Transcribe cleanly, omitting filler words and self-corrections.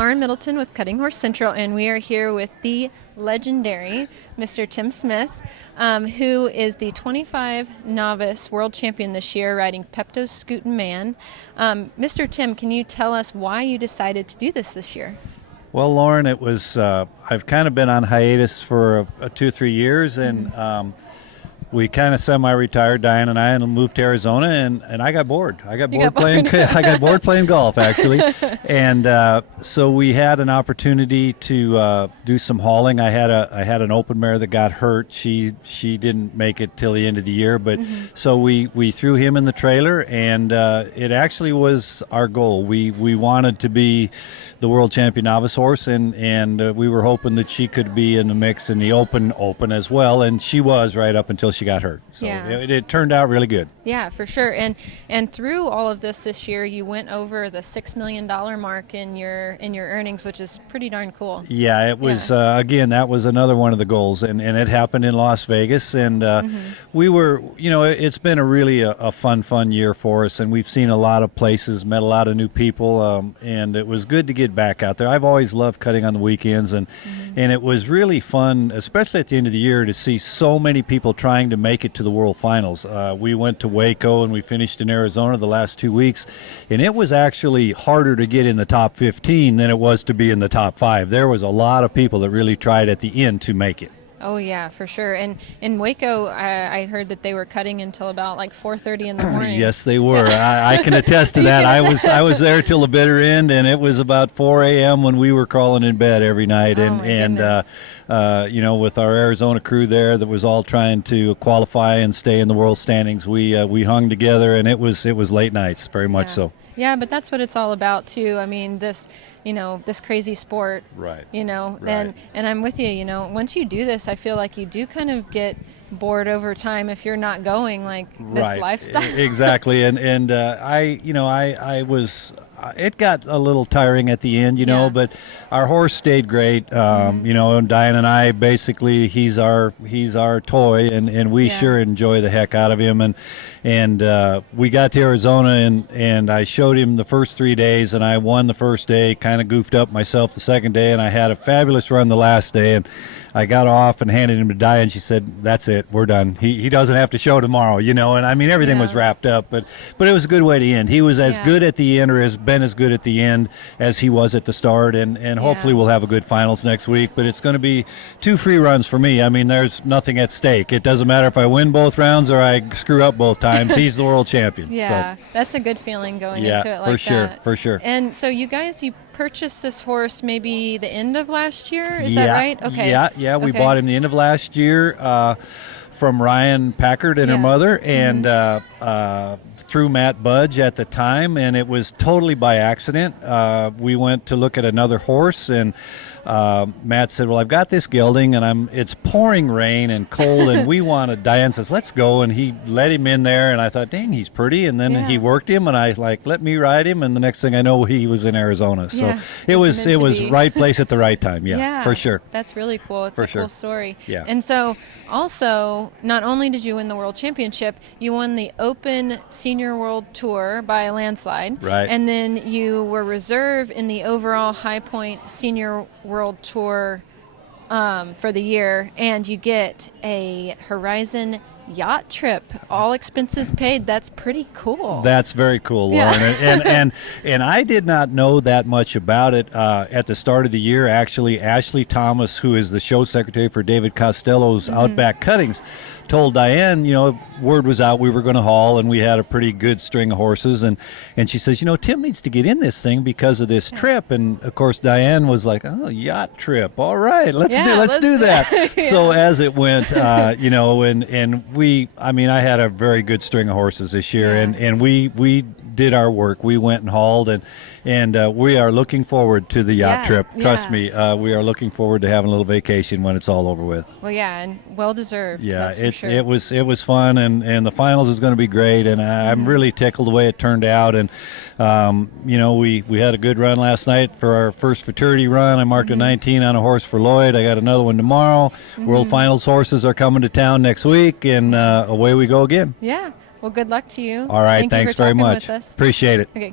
Lauren Middleton with Cutting Horse Central, and we are here with the legendary Mr. Tim Smith, who is the 25 Novice World Champion this year, riding Peptos Scootin Man. Mr. Tim, can you tell us why you decided to do this year? Well, Lauren, it was I've kind of been on hiatus for 2 or 3 years, and we kind of semi-retired, Diane and I, and moved to Arizona, and I got bored. I got bored playing golf, actually, and so we had an opportunity to do some hauling. I had an open mare that got hurt. She didn't make it till the end of the year, but so we threw him in the trailer, and it actually was our goal. We wanted to be the world champion novice horse, and we were hoping that she could be in the mix in the open as well, and she was right up until she got hurt. So it turned out really good. Yeah, for sure. And through all of this year, you went over the $6 million mark in your earnings, which is pretty darn cool. Yeah, it was again, that was another one of the goals, and it happened in Las Vegas, and we were, it's been a fun year for us, and we've seen a lot of places, met a lot of new people, and it was good to get back out there. I've always loved cutting on the weekends, and it was really fun, especially at the end of the year, to see so many people trying to make it to the World Finals. We went to Waco and we finished in Arizona the last 2 weeks, and it was actually harder to get in the top 15 than it was to be in the top 5. There was a lot of people that really tried at the end to make it. Oh yeah, for sure. And in Waco, I heard that they were cutting until about like 4:30 in the morning. Yes, they were. I can attest to that. I was there till the bitter end, and it was about 4 a.m. when we were crawling in bed every night. With our Arizona crew there that was all trying to qualify and stay in the world standings, we hung together, and it was late nights, very much so. Yeah, but that's what it's all about too. I mean, this crazy sport. Right. And I'm with you. Once you do this, I feel like you do kind of get bored over time if you're not going this lifestyle. Exactly. And I was. It got a little tiring at the end, but our horse stayed great. And Diane and I, basically, he's our toy, and we sure enjoy the heck out of him. And we got to Arizona, and I showed him the first 3 days, and I won the first day, kind of goofed up myself the second day, and I had a fabulous run the last day, and I got off and handed him to Diane. She said, "That's it, we're done. He doesn't have to show tomorrow," And I mean, everything was wrapped up, but it was a good way to end. He was as good at the end, or has been as good at the end as he was at the start, and hopefully we'll have a good finals next week. But it's going to be 2 free runs for me. I mean, there's nothing at stake. It doesn't matter if I win both rounds or I screw up both times. He's the world champion. Yeah, so that's a good feeling going into it like that. For sure. And so you purchased this horse maybe the end of last year, is that right? Okay. Yeah, we bought him the end of last year from Ryan Packard and her mother, and through Matt Budge at the time, and it was totally by accident. We went to look at another horse, and Matt said, "Well, I've got this gelding, and it's pouring rain and cold, and we wanted." Diane says, "Let's go," and he let him in there, and I thought, "Dang, he's pretty." And then he worked him, and I let me ride him, and the next thing I know, he was in Arizona. So it was right place at the right time. Yeah, for sure. That's really cool. It's cool story. Yeah. And so also, not only did you win the World Championship, you won the Open Senior World Tour by a landslide. Right. And then you were reserve in the overall High Point Senior World Tour for the year, and you get a Horizon yacht trip, all expenses paid. That's pretty cool. That's very cool, Lauren. Yeah. and I did not know that much about it at the start of the year. Actually, Ashley Thomas, who is the show secretary for David Costello's Outback Cuttings, told Diane, word was out we were going to haul, and we had a pretty good string of horses, and she says, Tim needs to get in this thing because of this trip. And of course Diane was like, "Oh, yacht trip, all right, let's do that." So as it went, and I had a very good string of horses this year, and we did our work. We went and hauled, and we are looking forward to the yacht trip. Trust me, we are looking forward to having a little vacation when it's all over with. Well, and well deserved. Yeah, it was fun, and the finals is going to be great, and I'm really tickled the way it turned out. And we had a good run last night for our first futurity run. I marked a 19 on a horse for Lloyd. I got another one tomorrow. World Finals horses are coming to town next week, and away we go again. Yeah. Well, good luck to you. All right. Thanks very much. Appreciate it. Okay.